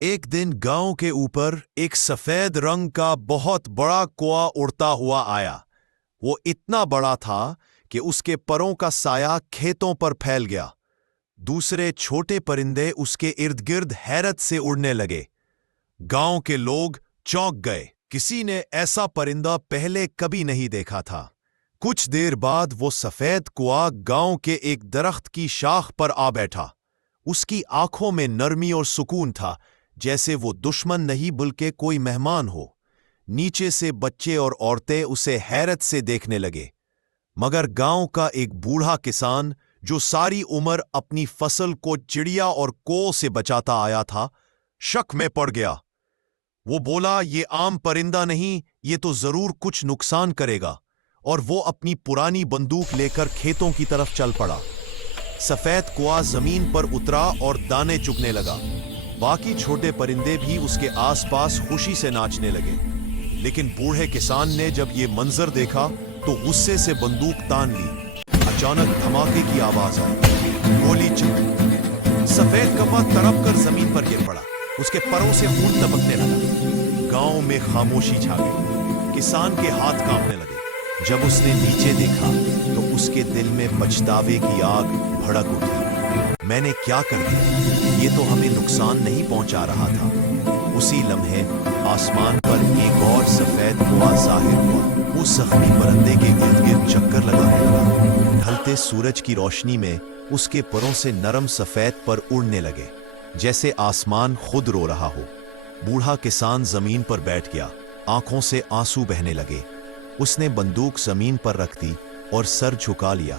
एक दिन गांव के ऊपर एक सफेद रंग का बहुत बड़ा कौआ उड़ता हुआ आया। वो इतना बड़ा था कि उसके परों का साया खेतों पर फैल गया। दूसरे छोटे परिंदे उसके इर्द गिर्द हैरत से उड़ने लगे। गांव के लोग चौंक गए। किसी ने ऐसा परिंदा पहले कभी नहीं देखा था। कुछ देर बाद वो सफेद कौआ गांव के एक दरख्त की शाख पर आ बैठा। उसकी आंखों में नरमी और सुकून था, जैसे वो दुश्मन नहीं बल्कि कोई मेहमान हो। नीचे से बच्चे और औरतें उसे हैरत से देखने लगे, मगर गांव का एक बूढ़ा किसान जो सारी उम्र अपनी फसल को चिड़िया और कौ से बचाता आया था, शक में पड़ गया। वो बोला, ये आम परिंदा नहीं, ये तो जरूर कुछ नुकसान करेगा। और वो अपनी पुरानी बंदूक लेकर खेतों की तरफ चल पड़ा। सफेद कौआ जमीन पर उतरा और दाने चुगने लगा। बाकी छोटे परिंदे भी उसके आसपास खुशी से नाचने लगे। लेकिन बूढ़े किसान ने जब ये मंजर देखा तो गुस्से से बंदूक तान ली। अचानक धमाके की आवाज आई, गोली चली। सफेद कौआ तड़प कर जमीन पर गिर पड़ा। उसके परों से खून टपकने लगा। गांव में खामोशी छा गई। किसान के हाथ कांपने लगे। जब उसने नीचे देखा तो उसके दिल में पछतावे की आग भड़क उठी। मैंने क्या कर दिया? ये तो हमें नुकसान नहीं पहुंचा रहा था। उसी लम्हे आसमान पर एक और सफेद कौआ जाहिर हुआ। उस जख्मी परिंदे के इर्द गिर्द चक्कर लगाने लगा। ढलते सूरज की रोशनी में उसके परों से नरम सफेद पर उड़ने लगे, जैसे आसमान खुद रो रहा हो। बूढ़ा किसान जमीन पर बैठ गया। आंखों से आंसू बहने लगे। उसने बंदूक जमीन पर रख दी और सर झुका लिया।